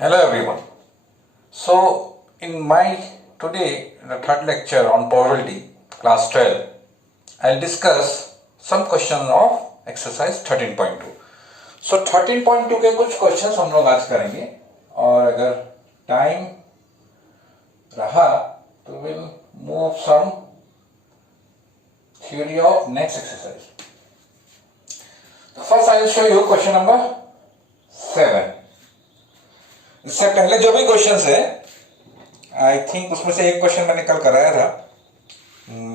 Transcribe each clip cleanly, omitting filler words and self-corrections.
Hello everyone. So in my today the third lecture on probability, class 12, I'll discuss some question of exercise 13.2. So 13.2 के कुछ questions हम लोग आज करेंगे और अगर time रहा तो we'll move some theory of next exercise. First I'll show you question number 7. इससे पहले जो भी क्वेश्चंस है आई थिंक उसमें से एक क्वेश्चन मैंने कल कराया था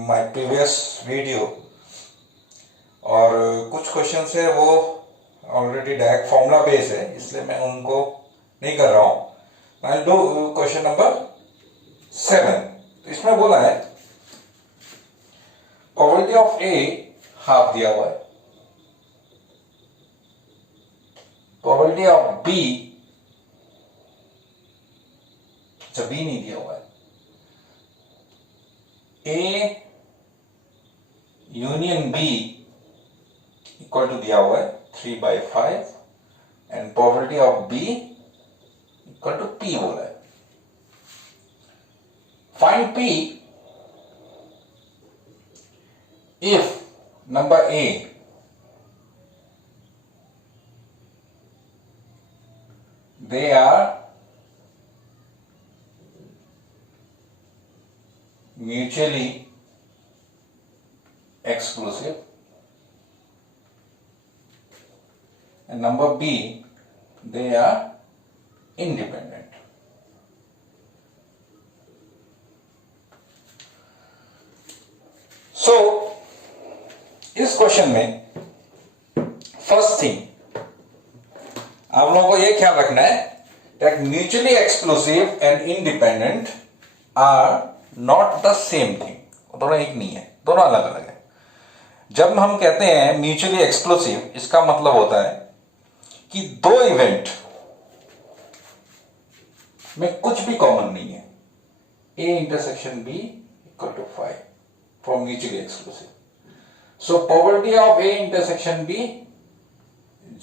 माय प्रीवियस वीडियो और कुछ क्वेश्चंस है वो ऑलरेडी डायरेक्ट फॉर्मूला बेस है इसलिए मैं उनको नहीं कर रहा हूं। I do question number 7। इसमें बोला है प्रोबेबिलिटी ऑफ ए हाफ दिया हुआ है, प्रोबेबिलिटी ऑफ बी बी नहीं दिया हुआ है, A union B equal to दिया हुआ है 3/5 and probability of B equal to P बोला है। Find P if number A they are mutually exclusive and number B they are independent. So इस क्वेश्चन में फर्स्ट थिंग आप लोगों को यह ख्याल रखना है that mutually exclusive and independent are not the same thing, दोनों एक नहीं है, दोनों अलग अलग है। जब हम कहते हैं म्यूचुअली एक्सक्लूसिव इसका मतलब होता है कि दो इवेंट में कुछ भी कॉमन नहीं है, A intersection B equal to 5 for mutually exclusive. So probability of A intersection B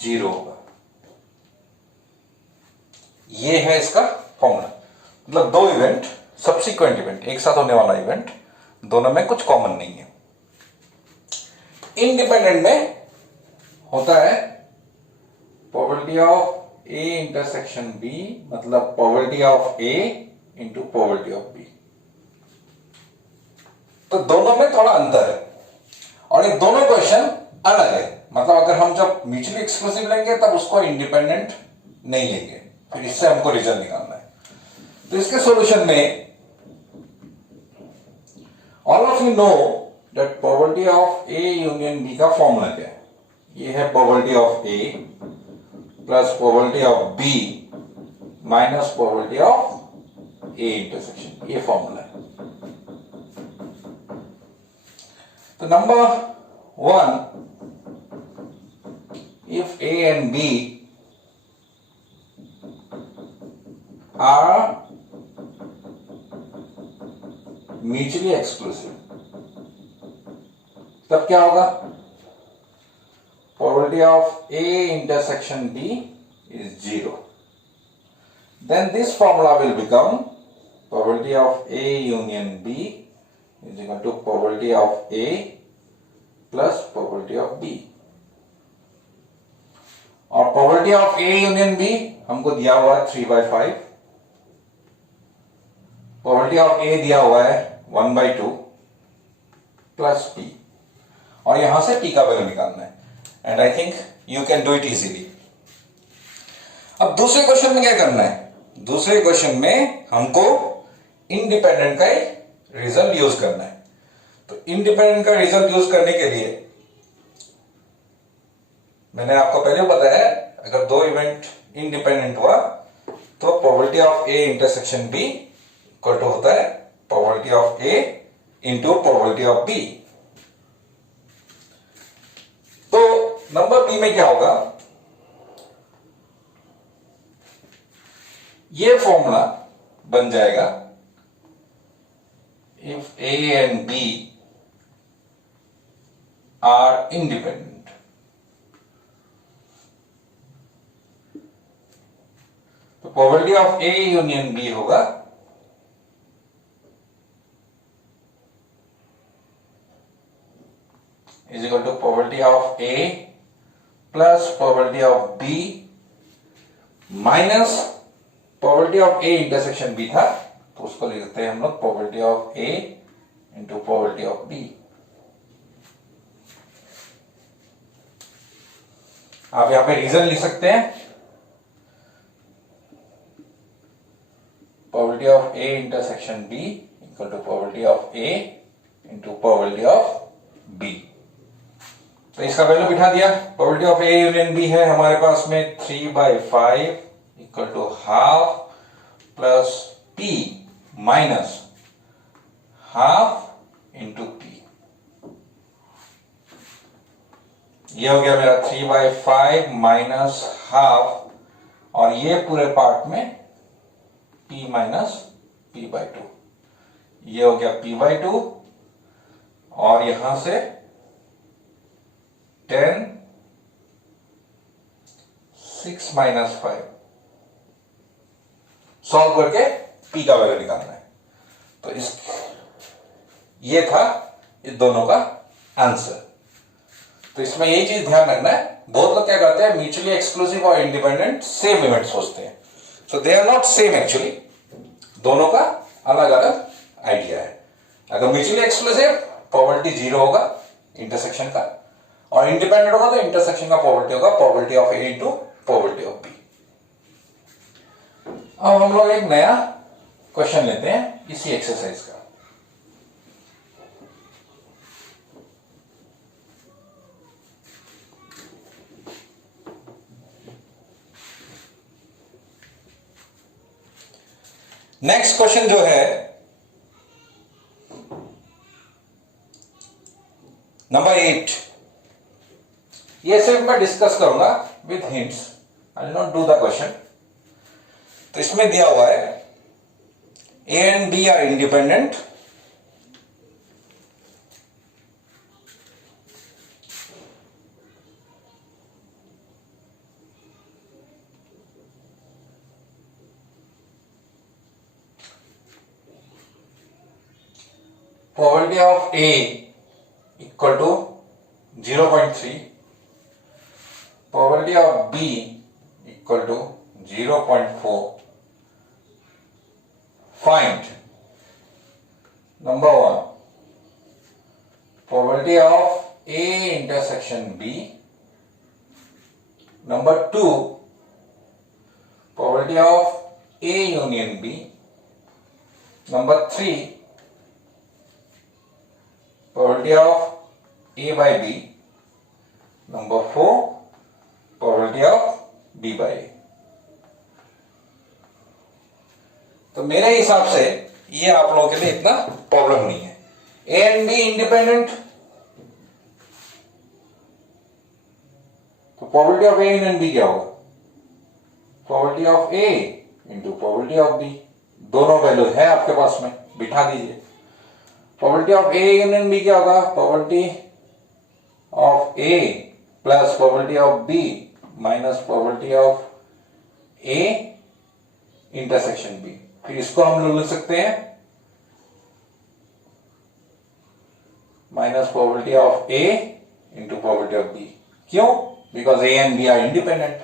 0 होगा। ये है इसका फॉर्मूला, मतलब दो इवेंट सब्सिक्वेंट इवेंट एक साथ होने वाला इवेंट दोनों में कुछ कॉमन नहीं है। इंडिपेंडेंट में होता है probability of A intersection B मतलब probability of A into probability of B. तो दोनों में थोड़ा अंतर है और ये दोनों क्वेश्चन अलग है, मतलब अगर हम जब म्यूचुअली एक्सक्लूसिव लेंगे तब उसको इंडिपेंडेंट नहीं लेंगे, फिर इससे हमको रिजल्ट निकालना है। तो इसके सॉल्यूशन में all of you know that probability of A union B का फॉर्मूला क्या है। ये है probability of A plus probability of B minus probability of A intersection, ये फॉर्मूला है। तो number 1, if A and B are mutually exclusive तब क्या होगा, probability of A intersection B is 0, then this formula will become probability of A union B is equal to probability of A plus probability of B. और probability of A union B हमको दिया हुआ है 3/5, probability of ए दिया हुआ है 1/2 plus P, और यहां से पी का वैल्यू निकालना है and I think you can do it easily. अब दूसरे क्वेश्चन में क्या करना है, दूसरे क्वेश्चन में हमको इंडिपेंडेंट का रिजल्ट यूज करना है। तो इंडिपेंडेंट का रिजल्ट यूज करने के लिए मैंने आपको पहले बताया अगर दो इवेंट इंडिपेंडेंट हुआ तो probability of A intersection B equal to होता है probability of A into probability of B. तो नंबर बी में क्या होगा, ये फॉर्मूला बन जाएगा if A and B are independent. तो probability of A union B होगा is equal to probability of A plus probability of B minus probability of A intersection B था, तो उसको लिख देते हैं हम लोग probability of A into probability of B. आप यहां पे रीजन लिख सकते हैं, probability of A intersection B equal to probability of A into probability of B. तो इसका वैल्यू बिठा दिया। Probability of A union B है हमारे पास में 3/5 equal to half plus P minus half into P. ये हो गया मेरा 3/5 माइनस हाफ, और ये पूरे पार्ट में p माइनस p/2। ये हो गया p/2, और यहां से 10 6 माइनस 5 सॉल्व करके p का वैल्यू निकालना है। तो ये था इस दोनों का आंसर। तो इसमें यही चीज ध्यान रखना है, बहुत लोग क्या करते हैं म्यूचुअली एक्सक्लूसिव और इंडिपेंडेंट सेम इवेंट सोचते हैं। So they are not same actually, दोनों का अलग अलग आइडिया है। अगर म्यूचुअली एक्सक्लूसिव प्रोबेबिलिटी 0 होगा इंटरसेक्शन का, और इंडिपेंडेंट होगा तो इंटरसेक्शन का प्रोबेबिलिटी होगा probability of A into probability of B. अब हम लोग एक नया क्वेश्चन लेते हैं इसी एक्सरसाइज का। नेक्स्ट क्वेश्चन जो है नंबर 8, ये सिर्फ मैं डिस्कस करूंगा with hints, I will not do the question. तो इसमें दिया हुआ है A and B are independent, probability of A equal to 0.3, probability of B equal to 0.4। Find number 1 probability of A intersection B, number 2 probability of A union B, number 3 probability of A by B, number 4 probability of B by A। तो मेरे हिसाब से ये आप लोगों के लिए इतना प्रॉब्लम नहीं है। A एंड B इंडिपेंडेंट, तो probability of A and B क्या होगा? Probability of A into probability of B। दोनों वैल्यू है आपके पास में, बिठा दीजिए। Probability of A union B क्या होगा? Probability of A plus probability of B minus probability of A intersection B। फिर इसको हम लोग लिख सकते हैं minus probability of A into probability of B। क्यों? Because A and B are independent.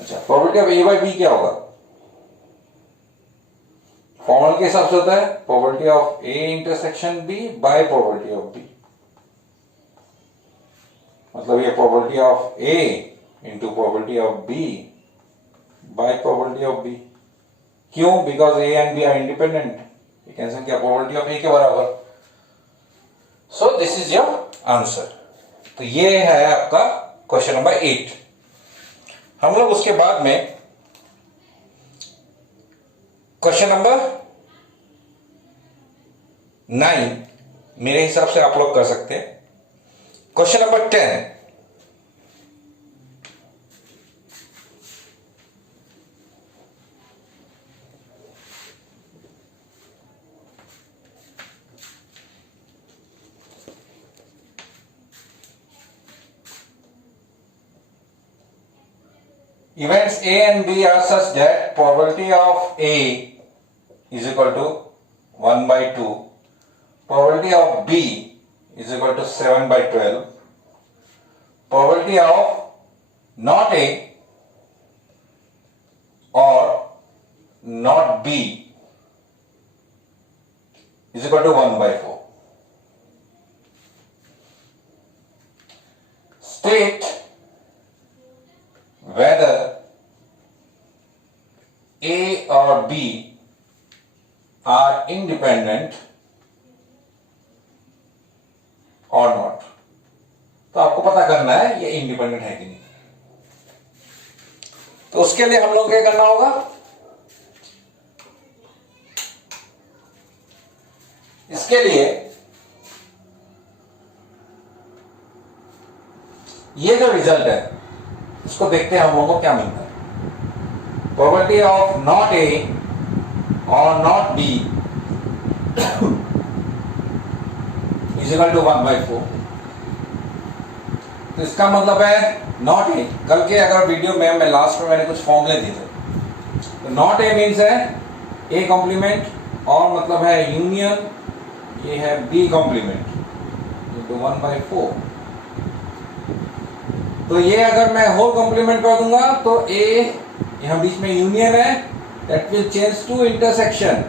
अच्छा, probability of A by B क्या होगा? फॉर्मूला के हिसाब से होता है probability of A intersection B by probability of B। मतलब ये probability of A into probability of B by probability of B। क्यों? Because A and B are independent. ये कैंसिल किया प्रोबेबिलिटी ऑफ A के बराबर। So this is your answer. तो ये है आपका क्वेश्चन नंबर 8। हम लोग उसके बाद में क्वेश्चन नंबर 9 मेरे हिसाब से आप लोग कर सकते हैं। Question number 10, events A and B are such that probability of A is equal to 1 by 2, probability of B is equal to 7 by 12, probability of not A or not B is equal to 1 by 4. State whether A or B are independent or not. तो आपको पता करना है ये independent है कि नहीं. तो उसके लिए हम लोग क्या करना होगा, इसके लिए ये जो रिजल्ट है इसको देखते हैं हम लोगों को क्या मिलता है. प्रोबेबिलिटी ऑफ नॉट ए और not B is equal to 1 by 4. तो इसका मतलब है नॉट ए, कल के अगर वीडियो में मैं लास्ट में मैंने कुछ फॉर्मूले दिए थे. तो नॉट ए मीन्स है ए कॉम्प्लीमेंट और मतलब है यूनियन, ये है बी कॉम्प्लीमेंट इंटू 1 by 4. तो ये अगर मैं होल कॉम्प्लीमेंट कर दूंगा तो ए यहां बीच में यूनियन है, that will change to intersection.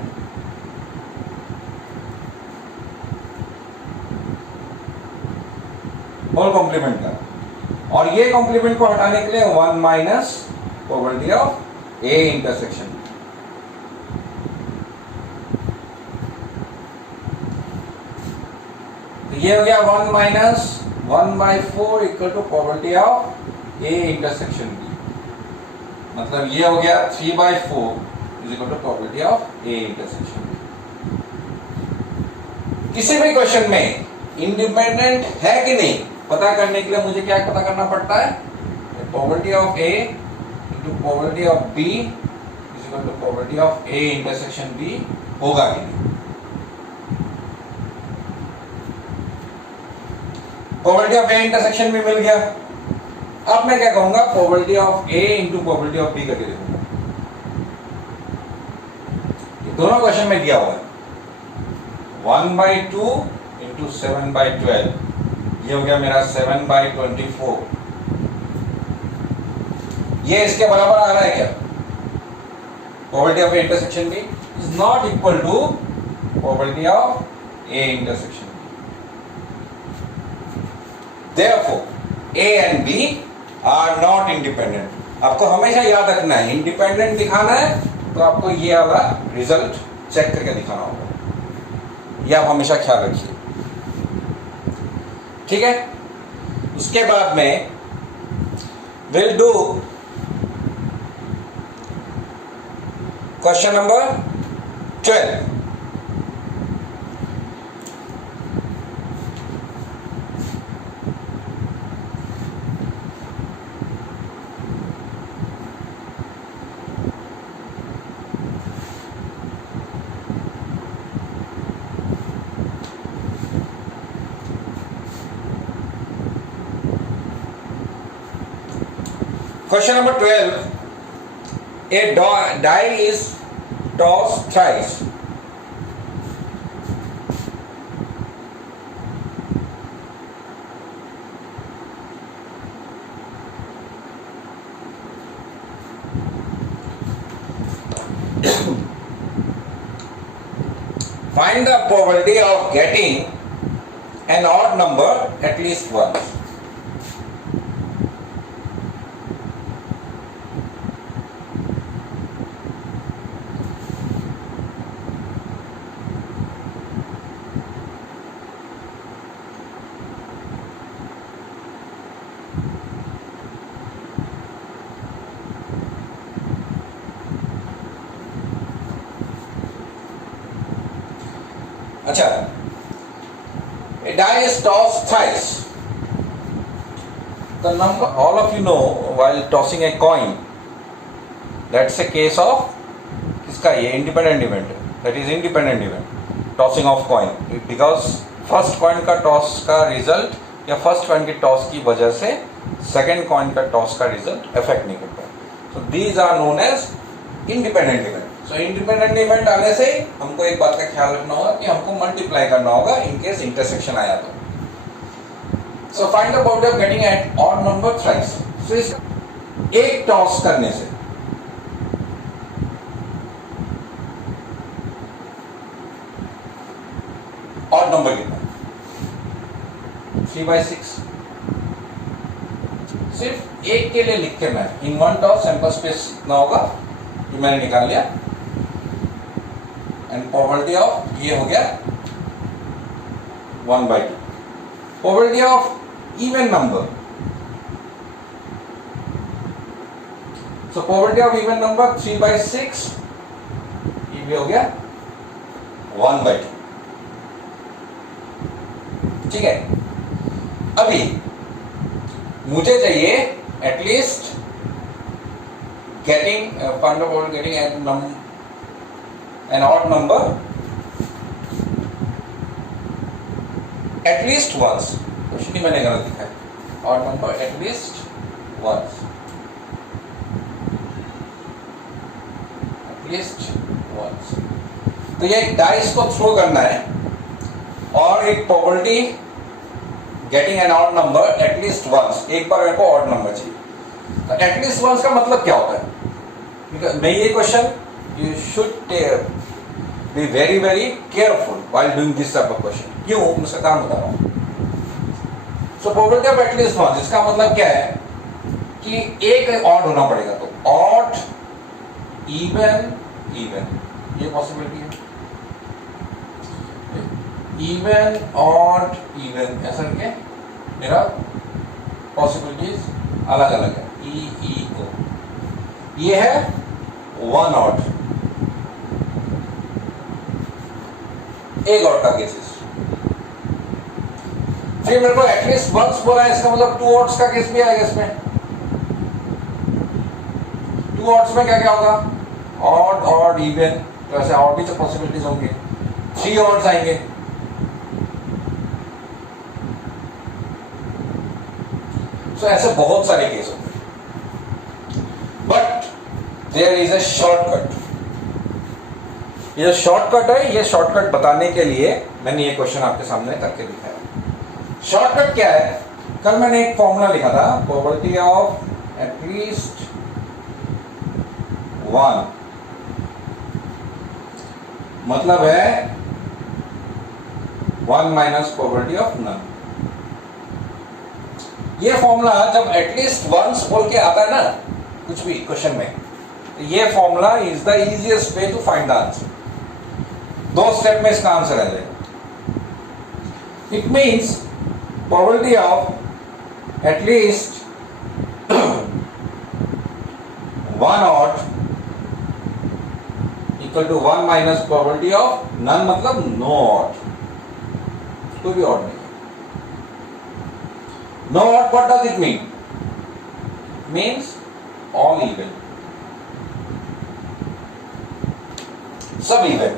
Whole complement का, और ये कॉम्प्लीमेंट को हटाने के लिए 1 minus probability of A intersection. ये हो गया 1 minus 1 by 4 equal to probability of A intersection B. मतलब ये हो गया 3 by 4 is equal to probability of A intersection B. किसी भी क्वेश्चन में इंडिपेंडेंट है कि नहीं पता करने के लिए मुझे क्या पता करना पड़ता है, probability of A into probability of B is equal to probability of A intersection B होगा कि नहीं. प्रोबेबिलिटी ऑफ ए इंटरसेक्शन भी मिल गया. अब मैं क्या कहूंगा, probability of A into probability of B करके देखूंगा. दोनों क्वेश्चन में दिया हुआ है 1 by 2 इंटू 7 by 12, ये हो गया मेरा 7 by 24. ये इसके बराबर आ रहा है क्या, probability of A intersection B is not equal to probability of A intersection. Therefore, A and B are not independent. आपको हमेशा याद रखना है, इंडिपेंडेंट दिखाना है तो आपको ये वाला रिजल्ट चेक करके दिखाना होगा. ये आप हमेशा ख्याल रखिए, ठीक है. उसके बाद में will do question number 12. Question number 12. A die is tossed thrice. Find the probability of getting an odd number at least once. अच्छा, a die is tossed thrice. The number, all of you know, while tossing a coin, that's a case of किसका, ये independent event, that is independent event, tossing of coin, because first coin का toss का result या first coin की toss की वजह से second coin का toss का result affect नहीं करता. So these are known as independent event. So independent event आने से हमको एक बात का ख्याल रखना होगा कि हमको मल्टीप्लाई करना होगा in case इंटरसेक्शन आया तो. So find the probability of getting an odd number thrice. So इस एक टॉस करने से ऑड नंबर कितना? 3/6. सिर्फ एक के लिए लिख के मैं in one toss sample space कितना होगा ये मैंने निकाल लिया एंड प्रोबेबिलिटी ऑफ ये हो गया 1/2. Probability of even number. So probability of even number 3/6 ये भी हो गया 1/2. ठीक है. अभी मुझे चाहिए at least getting getting an odd number at least once. Question ही मैंने गलत लिखा है. Odd number at least once. At least once. तो ये एक डाइस को थ्रो करना है और एक probability getting an odd number at least once. एक बार मेरे को ऑड नंबर चाहिए. तो एटलीस्ट वंस का मतलब क्या होता है? मैं ये question you should be very very careful while doing this type of question. क्यों? मैं उसका काम बता रहा हूं. So probability of at least once इसका मतलब क्या है कि एक ऑड होना पड़ेगा. तो ऑड इवन इवन ये पॉसिबिलिटी है. इवन ऑड इवन ऐसा करके मेरा पॉसिबिलिटीज अलग अलग है. ई ओ ये है वन ऑड. एक ऑड का केसेस. फिर मेरे को एटलीस्ट वंस बोला है इसका मतलब टू ऑड्स का केस भी आएगा इसमें. टू ऑड्स में क्या क्या होगा? Odd odd even. तो ऐसे और भी तो पॉसिबिलिटीज होंगे. थ्री ऑड्स आएंगे. तो ऐसे बहुत सारे केस होंगे. But there is a shortcut. ये जो शॉर्टकट है ये शॉर्टकट बताने के लिए मैंने ये क्वेश्चन आपके सामने करके दिखाया. शॉर्टकट क्या है? कल मैंने एक फॉर्मूला लिखा था प्रोबेबिलिटी ऑफ एटलीस्ट वन मतलब है 1 माइनस प्रोबेबिलिटी ऑफ नन. ये फॉर्मूला जब एटलीस्ट वंस बोल के आता है ना कुछ भी क्वेश्चन में, तो ये formula is the easiest way to find the answer. 2 step में इसका आंसर आ जाएगा. It means probability of at least one odd equal to 1 minus probability of none मतलब नो ऑड. कोई भी ऑड नहीं. No odd, what does it mean? Means all even. सब even.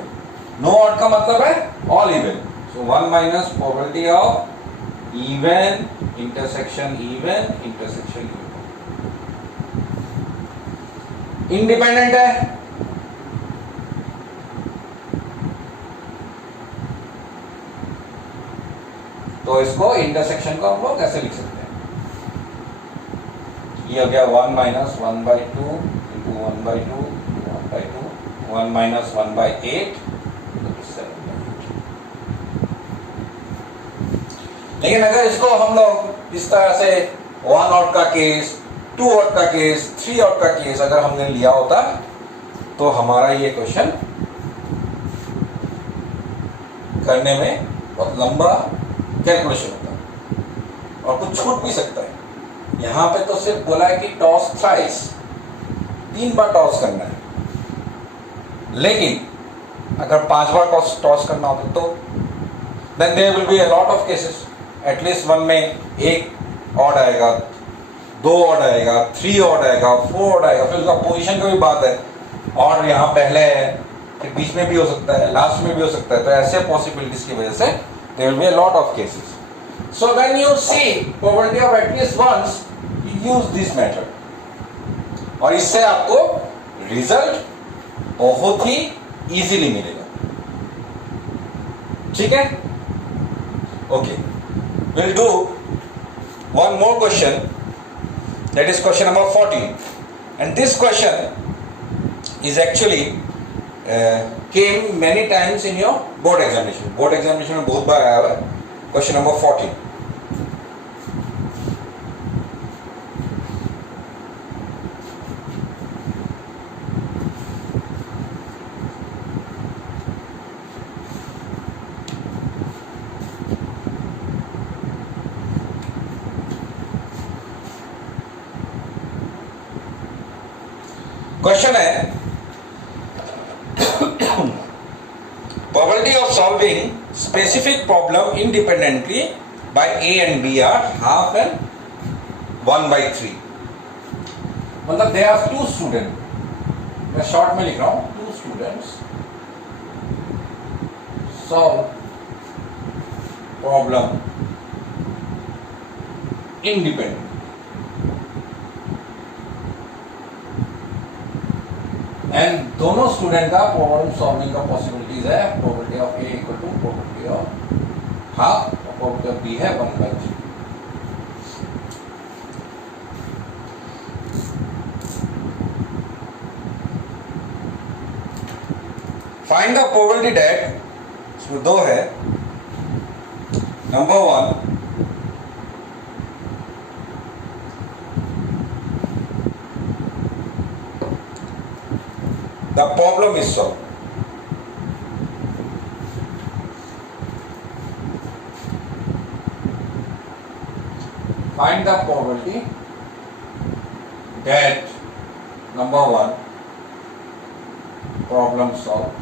No odd का मतलब है all even. So 1 minus probability of even intersection even intersection even. Independent है. तो इसको इंटरसेक्शन को हम लोग कैसे लिख सकते हैं? ये हो गया 1 माइनस 1/2 इंटू 1/2 1/2 1 माइनस 1/8 7/8. लेकिन अगर इसको हम लोग इस तरह से 1 ऑड का केस, 2 ऑड का केस, 3 ऑड का केस अगर हमने लिया होता तो हमारा ये क्वेश्चन करने में बहुत लंबा कैलकुलेशन होता है और कुछ छूट भी सकता है. यहां पे तो सिर्फ बोला है कि टॉस थ्राइस 3 बार टॉस करना है. लेकिन अगर 5 बार टॉस करना होता तो then there will be a lot of cases. At least one में एक ऑड आएगा, 2 ऑड आएगा, 3 ऑड आएगा, 4 ऑड आएगा. फिर उसका पोजीशन की भी बात है. ऑड यहाँ पहले है, फिर बीच में भी हो सकता है, लास्ट में भी हो सकता है. तो ऐसे पॉसिबिलिटीज की वजह से there will be a lot of cases. So when you see probability of at least once, you use this method. और इससे आपको रिजल्ट बहुत ही इजीली मिलेगा। ठीक है, okay, will do one more question, that is question number 14 and this question is actually came many times in your board examination. Board examination में बहुत बार आया हुआ है। क्वेश्चन नंबर 14, क्वेश्चन है probability of solving specific problem independently by A and B are half and 1/3. मतलब there are two students, मैं short में लिख रहा हूँ, two students solve problem independently. And दोनों स्टूडेंट का प्रॉब्लम सॉल्विंग का पॉसिबिलिटीज है, probability of A equal to probability of half और प्रोबेबिलिटी ऑफ बी है 1/3. फाइंड द प्रोबेबिलिटी दैट, इसमें दो है, number 1 the problem is solved. Find the probability that number 1 problem solved.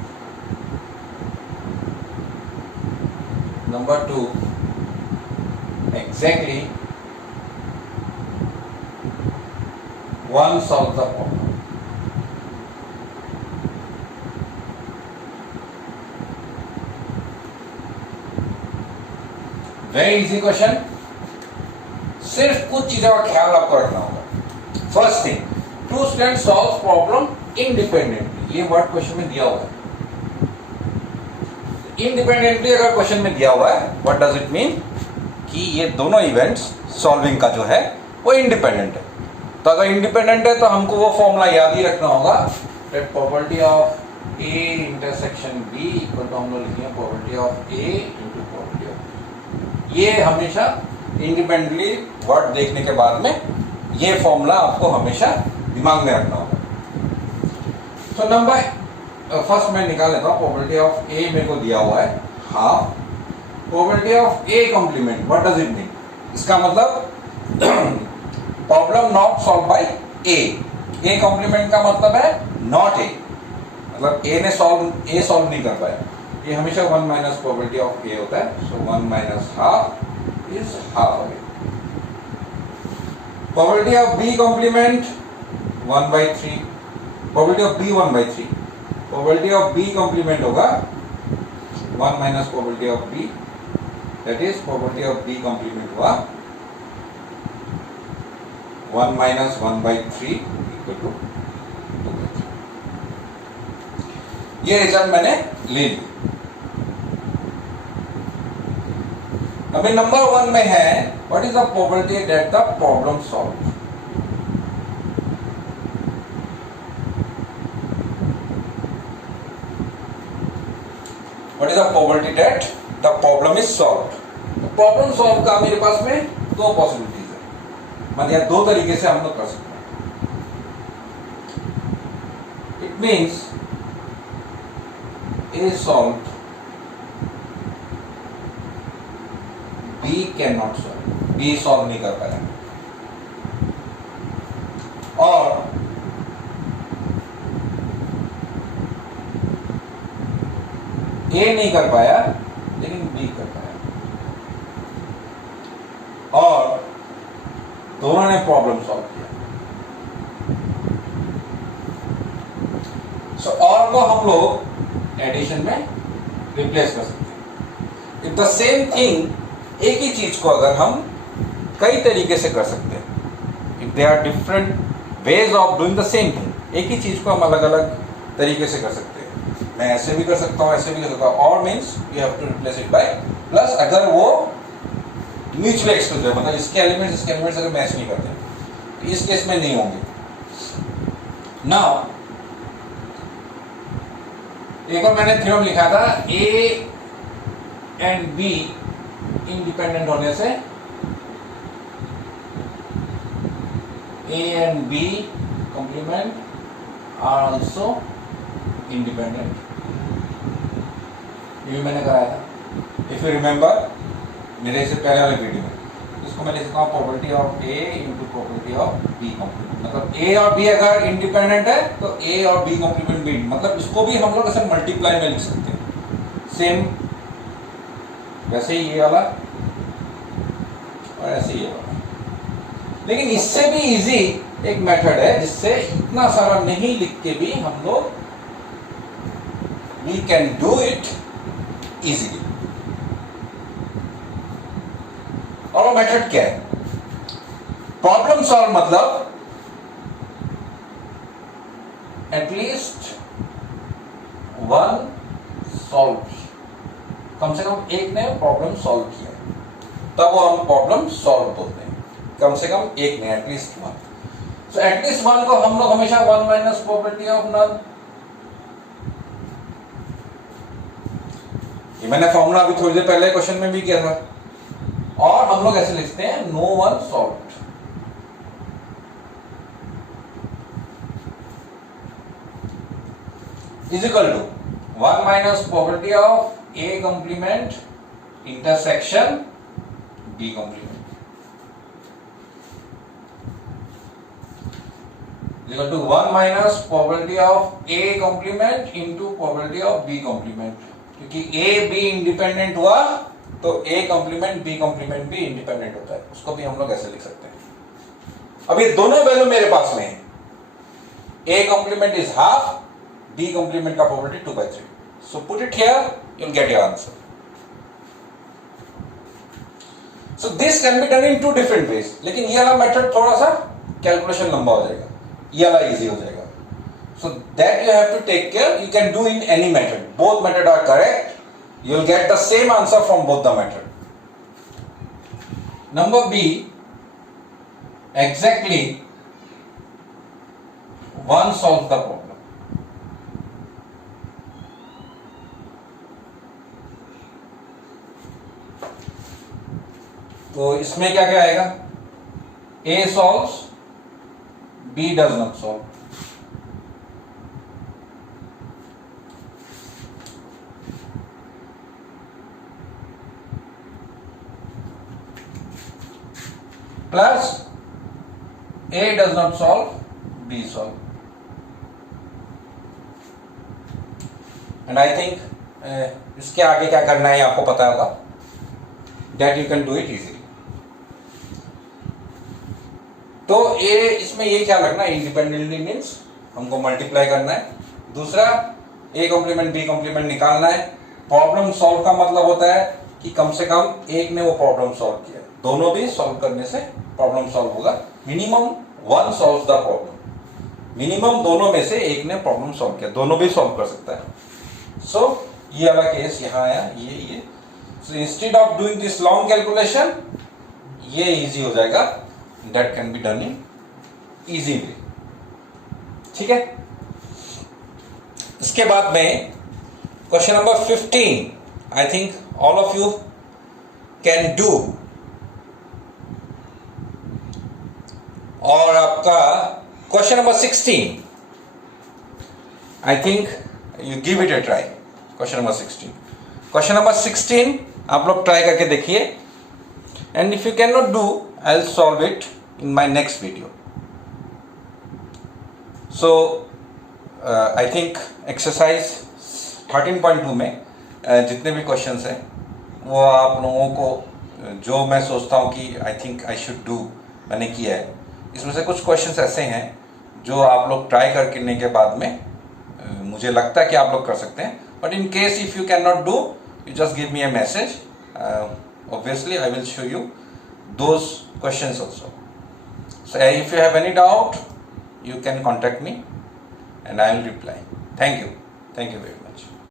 Number 2 exactly 1 solves the problem. Very easy question, सिर्फ कुछ चीजों का ख्याल आपको रखना होगा। First thing, two student solve problem independently, ये वर्ड क्वेश्चन में दिया हुआ है। इंडिपेंडेंटली अगर क्वेश्चन में दिया हुआ है, व्हाट डज इट मीन कि ये दोनों इवेंट्स सॉल्विंग का जो है वो इंडिपेंडेंट है। तो अगर इंडिपेंडेंट है तो हमको वो फॉर्मूला याद ही रखना होगा, that probability of A intersection B equal to, हम लोग लिखेंगे probability of A into probability of, ये हमेशा इंडिपेंडेंटली वर्ड देखने के बाद में ये फॉर्मूला आपको हमेशा दिमाग में रखना होगा। तो नंबर फर्स्ट मैं निकाल लेता हूँ, प्रोबेबिलिटी ऑफ ए मेरे को दिया हुआ है half, probability of A complement, what does it mean, इसका मतलब problem not solve by A complement का मतलब है नॉट ए, मतलब ए ने सॉल्व नहीं कर पाया, ये हमेशा 1 माइनस प्रोबेबिलिटी ऑफ ए होता है, so 1 minus half is half of A. Probability of B complement 1/3, probability of B 1/3, probability of B complement होगा 1 minus probability of B, that is probability of B complement हुआ 1 minus 1/3 equal to 2/3। ये result मैंने ले ली। अभी number 1 में है, what is the probability that the problem solve, what is the probability that the problem is solved. Problem solve का मेरे पास में दो पॉसिबिलिटीज है, मतलब दो तरीके से हम लोग कर सकते हैं। It means A solved, B cannot solve, B solve नहीं कर पाया, और A नहीं कर पाया लेकिन B कर पाया, और दोनों ने प्रॉब्लम सॉल्व किया। सो और को हम लोग एडिशन में रिप्लेस कर सकते हैं। इफ द सेम थिंग, एक ही चीज को अगर हम कई तरीके से कर सकते हैं, if they are different ways of doing the same thing, एक ही चीज को हम अलग अलग तरीके से कर सकते हैं। मैं ऐसे भी कर सकता हूँ, ऐसे भी कर सकता हूँ, और means you have to replace it by plus, अगर वो म्यूचुअली एक्सक्लूसिव, मतलब इसके एलिमेंट्स अगर मैच नहीं करते तो इस केस में नहीं होंगे। नाउ एक और मैंने थ्योरम लिखा था, ए एंड बी इंडिपेंडेंट होने से A and B complement are also independent. ये मैंने कराया था, इफ यू रिमेंबर मेरे से पहले वाले वीडियो में। इसको मैं लिखता हूँ probability of A into probability of B complement, मतलब ए और बी अगर इंडिपेंडेंट है तो ए और बी कॉम्प्लीमेंट बी, मतलब इसको भी हम लोग ऐसे मल्टीप्लाई में लिख सकते हैं, सेम वैसे ही ये वाला और ऐसे ये वाला। लेकिन इससे भी इजी एक मेथड है जिससे इतना सारा नहीं लिख के भी हम लोग we can do it easily. और वो मेथड क्या है? प्रॉब्लम सॉल्व मतलब एटलीस्ट वन सॉल्व, कम से कम एक ने प्रॉब्लम सॉल्व किया, तब वो हम प्रॉब्लम सॉल्व बोलते हैं। कम से कम एक ने, at least one. So at least one को हम लोग हमेशा one minus probability of null, ये मैंने फॉर्मूला अभी थोड़ी देर पहले क्वेश्चन में भी किया था, और हम लोग ऐसे लिखते हैं no one solved. Is equal to one minus probability of A complement intersection B complement, equal to one minus probability of A complement into probability of B complement, क्योंकि ए बी इंडिपेंडेंट हुआ तो A complement B complement भी independent होता है, उसको भी हम लोग ऐसे लिख सकते हैं। अब ये दोनों वैल्यू मेरे पास में है, A complement is half, B complement का probability 2/3, so put it here, you will get your answer. So this can be done in two different ways, लेकिन ये वाला मेथड थोड़ा सा कैलकुलेशन लंबा हो जाएगा, ये वाला इजी हो जाएगा। So that you have to take care, you can do in any method, both method are correct, you will get the same answer from both the method. Number B, exactly one solves the problem. तो इसमें क्या क्या आएगा? A solves, B does not solve. Plus A does not solve, B solve. And I think इसके आगे क्या करना है आपको पता होगा, that you can do it easily. तो A इसमें ये ख्याल रखना, इंडिपेंडेंटली मीन्स हमको मल्टीप्लाई करना है, दूसरा A कॉम्प्लीमेंट B कॉम्प्लीमेंट निकालना है। प्रॉब्लम सॉल्व का मतलब होता है कि कम से कम एक ने वो प्रॉब्लम सॉल्व किया, दोनों भी सॉल्व करने से प्रॉब्लम सॉल्व होगा। Minimum one solve the problem, minimum दोनों में से एक ने प्रॉब्लम सॉल्व किया, दोनों भी सॉल्व कर सकता है। सो ये वाला केस यहाँ आया, ये so instead of doing this long calculation, ये इजी हो जाएगा, that can be done in easy way. ठीक है, इसके बाद में question number 15, I think all of you can do, और आपका question number 16, I think you give it A try. Question number 16 आप लोग ट्राई करके देखिए, and if you can not do, I will solve it in my next video. So I think exercise 13.2 में जितने भी questions हैं वो आप लोगों को जो मैं सोचता हूँ कि I think I should do, मैंने किया है। इसमें से कुछ क्वेश्चंस ऐसे हैं जो आप लोग ट्राई करने के बाद में मुझे लगता है कि आप लोग कर सकते हैं, but in case if you can not do, you just give me a message, obviously I will show you those questions also. So if you have any doubt, you can contact me and I will reply. Thank you very much.